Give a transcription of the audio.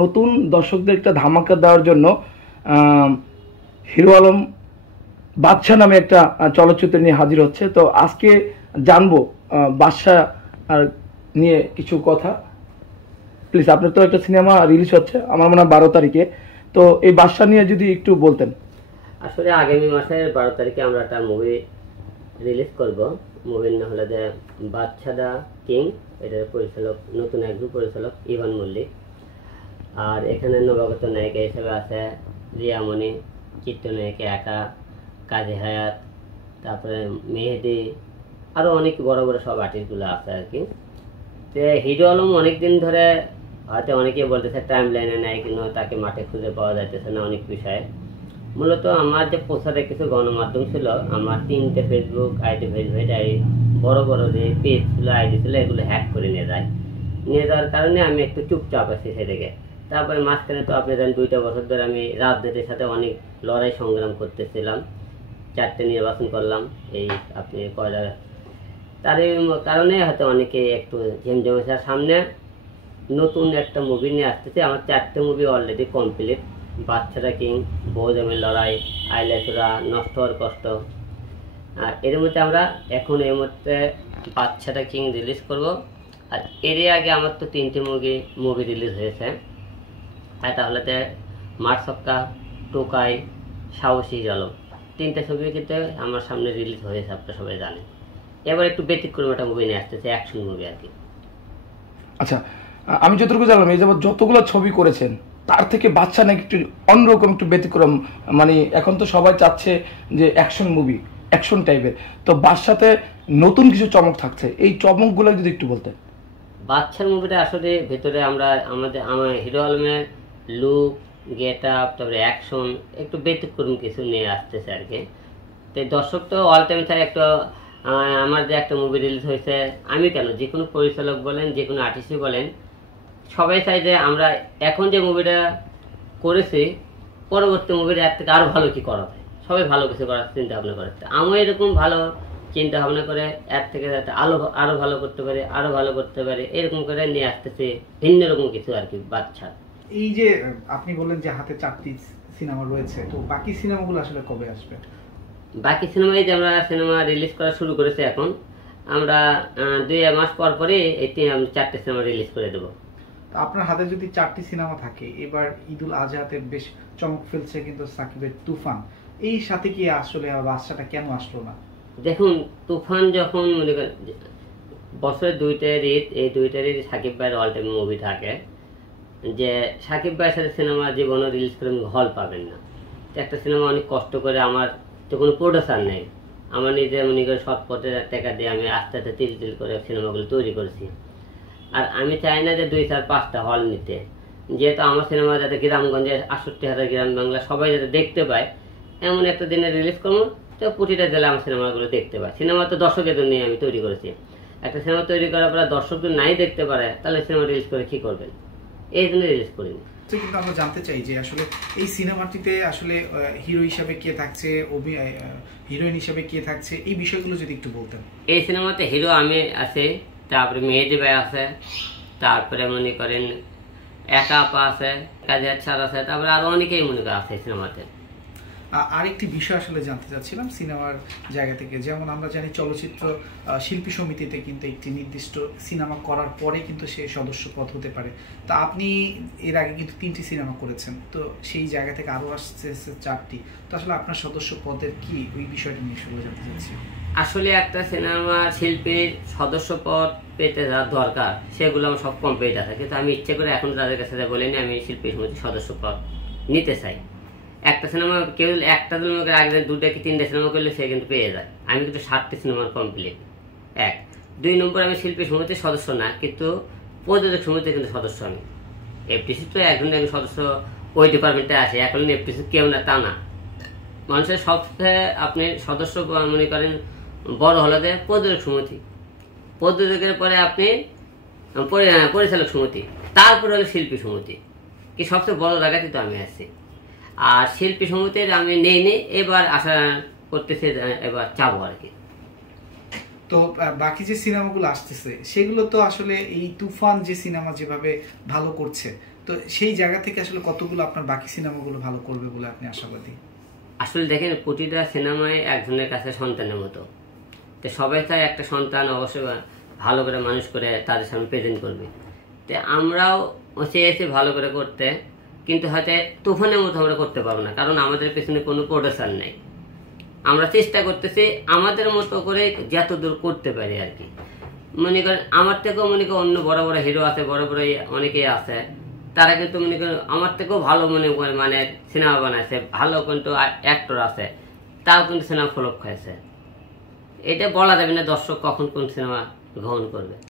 নতুন দর্শকদের একটা ধামাকা দেওয়ার জন্য হিরো আলম বাদশা নামে একটা চলচ্চিত্র নিয়ে হাজির হচ্ছে। তো আজকে জানবো বাদশা নিয়ে কিছু কথা। প্লিজ, আপনার তো একটা সিনেমা রিলিজ হচ্ছে আমার মনে হয় 12 তারিখে, তো এই বাদশা নিয়ে যদি একটু বলতেন। আসলে আগামী মাসের 12 তারিখে আমরা একটা মুভি রিলিজ করব। মুভির নাম হলো যে বাদশা দা কিং। এটার পরিচালক নতুন একজন পরিচালক ইভান মল্লিক। আর এখানে নবাগত নায়িকা হিসেবে আছে রিয়ামণি, চিত্রনায়িকা একা, কাজী হায়াত, তারপরে মেহেদি, আরও অনেক বড় বড় সব আর্টিস্টগুলো আছে আর কি। তো হিরো আলম অনেকদিন ধরে হয়তো অনেকেই বলতেছে টাইম লাইনে নেয়, কিন্তু তাকে মাঠে খুঁজে পাওয়া যাইতেছে না অনেক বিষয়ে। মূলত আমার যে প্রচারের কিছু গণমাধ্যম ছিল, আমার 3টে ফেসবুক আইডি, বড় বড় যে পেজ ছিল, আইডি ছিল, এগুলো হ্যাক করে নিয়ে যাওয়ার কারণে আমি একটু চুপচাপ আছি সেদিকে। তারপরে মাঝখানে তো আপনি জানেন 2টা বছর ধরে আমি রাজনীতির সাথে অনেক লড়াই সংগ্রাম করতেছিলাম। 4টে নির্বাচন করলাম এই আপনি কয়লা, তার কারণে হয়তো অনেকে একটু ঝেমঝমেশার সামনে নতুন একটা মুভি নিয়ে আসতেছে। আমার 4টে মুভি অলরেডি কমপ্লিট। বাদশা কিং, বৌজামের লড়াই, আইলাচুরা, নষ্ট হওয়ার কষ্ট। আর এর মধ্যে আমরা এখন এই মুহূর্তে বাদশা কিং রিলিজ করব। আর এর আগে আমার তো 3টে মুভি রিলিজ হয়েছে। আর তাহলে মারসক্কা, টোকাই, সাহসী আলম, 3টে ছবি কিন্তু আমার সামনে রিলিজ হয়েছে, আপনারা সবাই জানেন। এবার একটু ব্যতিক্রম একটা মুভি নিয়ে আসতেছে, অ্যাকশন মুভি আর কি। আচ্ছা, আমি যতটুকু জানলাম এই যাবত যতগুলো ছবি করেছেন তার থেকে বাদশা নাকি একটু অন্যরকম, একটু ব্যতিক্রম। মানে এখন তো সবাই চাচ্ছে যে অ্যাকশন মুভি, অ্যাকশন টাইপের, তো বাদশাতে নতুন কিছু চমক থাকছে, এই চমকগুলো যদি একটু বলতেন। বাদশার মুভিটা আসলে ভেতরে আমার হিরো আলমের লুক, গেট আপ, তারপরে অ্যাকশন একটু ব্যতিক্রম কিছু নিয়ে আসতেছে আর কি। তো দর্শক তো অল টাইম চাই একটা, আমার যে একটা মুভি রিলিজ হয়েছে, আমি কেন, যে কোনো পরিচালক বলেন, যে কোনো আর্টিস্টই বলেন, সবাই চাই যে আমরা এখন যে মুভিটা করেছি পরবর্তী মুভিটা এর থেকে আরও ভালো কি করা যায়, সবাই ভালো কিছু করার চিন্তা ভাবনা করে। আমি এরকম ভালো চিন্তা ভাবনা করে এর থেকে যাতে আরও ভালো করতে পারে, আরও ভালো করতে পারে, এরকম করে নিয়ে আসতেছে ভিন্ন রকম কিছু আর কি বাদশা। এই যে আপনি বললেন যে হাতে 4টি সিনেমা রয়েছে, তো বাকি সিনেমাগুলো আসলে কবে আসবে? বাকি সিনেমায় যে আমরা সিনেমা রিলিজ করা শুরু করেছি এখন, আমরা 2 মাস পর পরে এই 4টে সিনেমা রিলিজ করে দেবো। আপনার হাতে যদি 4টি সিনেমা থাকে, এবার ঈদুল আজহাতে বেশ চমক ফেলছে কিন্তু সাকিবের তুফান, এই সাথে কি আসলে বাদশাটা কেন আসলো না? দেখুন, তুফান যখন বছরে 2টা ঈদ, এই 2টা ঈদ সাকিব ভাইয়ের অল টাইম মুভি থাকে, যে সাকিব ভাইয়ের সাথে সিনেমা জীবনে রিলিজ করে হল পাবেন না। একটা সিনেমা অনেক কষ্ট করে, আমার তো কোনো প্রোডিউসার নেই, আমার নিজে মনে করে সৎ পথে টাকা দিয়ে আমি আস্তে আস্তে তিল করে সিনেমাগুলো তৈরি করেছি। আর আমি চাই না যে 2, 4, 5টা হল নিতে, যেহেতু আমার সিনেমা যাতে গ্রামগঞ্জে 68,000 গ্রাম বাংলা সবাই যাতে দেখতে পায়, এমন একটা দিনে রিলিজ করবো তো প্রতিটা জেলায় আমার সিনেমাগুলো দেখতে পায়। সিনেমা তো দর্শকের জন্য আমি তৈরি করেছি। একটা সিনেমা তৈরি করার পর দর্শক যদি নাই দেখতে পারে, তাহলে সিনেমা রিলিজ করে কি করবেন? এই জন্য রিলিজ করিনি। কিন্তু আমরা জানতে চাই যে আসলে এই সিনেমাটিতে আসলে হিরো হিসাবে কে থাকছে, হিরোইন হিসাবে কে থাকছে, এই বিষয়গুলো যদি একটু বলতেন। এই সিনেমাতে হিরো আমি আছে, তারপরে মেহেদি ভাই আছে, তারপরে মনে করেন একা আপা আছে, কাজী হায়াত আছে, তারপরে আরো অনেকেই মনে করেন আছে সিনেমাতে। আরেকটি বিষয় আসলে জানতে চাচ্ছিলাম সিনেমার জায়গা থেকে, যেমন আমরা জানি চলচ্চিত্র শিল্পী সমিতিতে কিন্তু একটি নির্দিষ্ট সিনেমা করার পরে কিন্তু সে সদস্য পদ হতে পারে। তা আপনি এর আগে কিন্তু 3টি সিনেমা করেছেন, তো সেই জায়গা থেকে আরও আসছে 4টি, তো আসলে আপনার সদস্য পদের কি, ওই বিষয়টা নিয়ে শুরু জানতে চাচ্ছি। আসলে একটা সিনেমা শিল্পীর সদস্য পদ পেতে যা দরকার সেগুলো আমার সব কমপ্লিট আছে, কিন্তু আমি ইচ্ছে করে এখন তাদের কাছে বলিনি আমি শিল্পী সমিতির সদস্য পদ নিতে চাই। একটা সিনেমা কেউ একটা সিনেমাকে আগে 2টা কি 3টা সিনেমা করলে সে কিন্তু পেয়ে যায়। আমি কিন্তু 7টি সিনেমার কমপ্লিট। 2 নম্বর, আমি শিল্পী সমিতির সদস্য না, কিন্তু প্রযোজক সমিতির কিন্তু সদস্য আমি। এফটিসি তো একজন সদস্য ওই ডিপার্টমেন্টে আসে, এখন এফটিসি কেউ না তা না। মানুষের সবচেয়ে আপনি সদস্য মনে করেন বড় হলো যে প্রযোজক সমিতি, প্রযোজকের পরে আপনি পরিচালক সমিতি, তারপরে হলো শিল্পী সমিতি, কি সবচেয়ে বড় জায়গাতে তো আমি আছি। আর শিল্পী সমিতির আমি নেই, এবার আশা করতেছি এবার চাবো আর কি। তো বাকি যে সিনেমাগুলো আসতেছে সেগুলো তো আসলে এই তুফান যে সিনেমা যেভাবে ভালো করছে, তো সেই জায়গা থেকে আসলে কতগুলো আপনার বাকি সিনেমাগুলো ভালো করবে বলে আপনি আশাবাদী? আসলে দেখেন, প্রতিটা সিনেমায় একজনের কাছে সন্তানের মতো, তো সবাই চায় একটা সন্তান অবশ্যই ভালো করে মানুষ করে তাদের সামনে প্রেজেন্ট করবে। তো আমরাও চেয়েছি ভালো করে করতে, কিন্তু হয়তো তুফানের মতো আমরা করতে পারবো না, কারণ আমাদের পেছনে কোনো প্রোডিউসার নেই। আমরা চেষ্টা করতেছি আমাদের মতো করে যতদূর করতে পারি আর কি। মনে করেন আমার থেকেও মনে করেন অন্য বড় বড় হিরো আছে, বড় বড় অনেকেই আছে, তারা কিন্তু মনে করেন আমার থেকেও ভালো মনে করে মানে সিনেমা বানাইছে, ভালো কিন্তু অ্যাক্টর আছে, তাও কিন্তু সিনেমা ফ্লপ খাইছে। এটা বলা যাবে না দর্শক কখন কোন সিনেমা গ্রহণ করবে।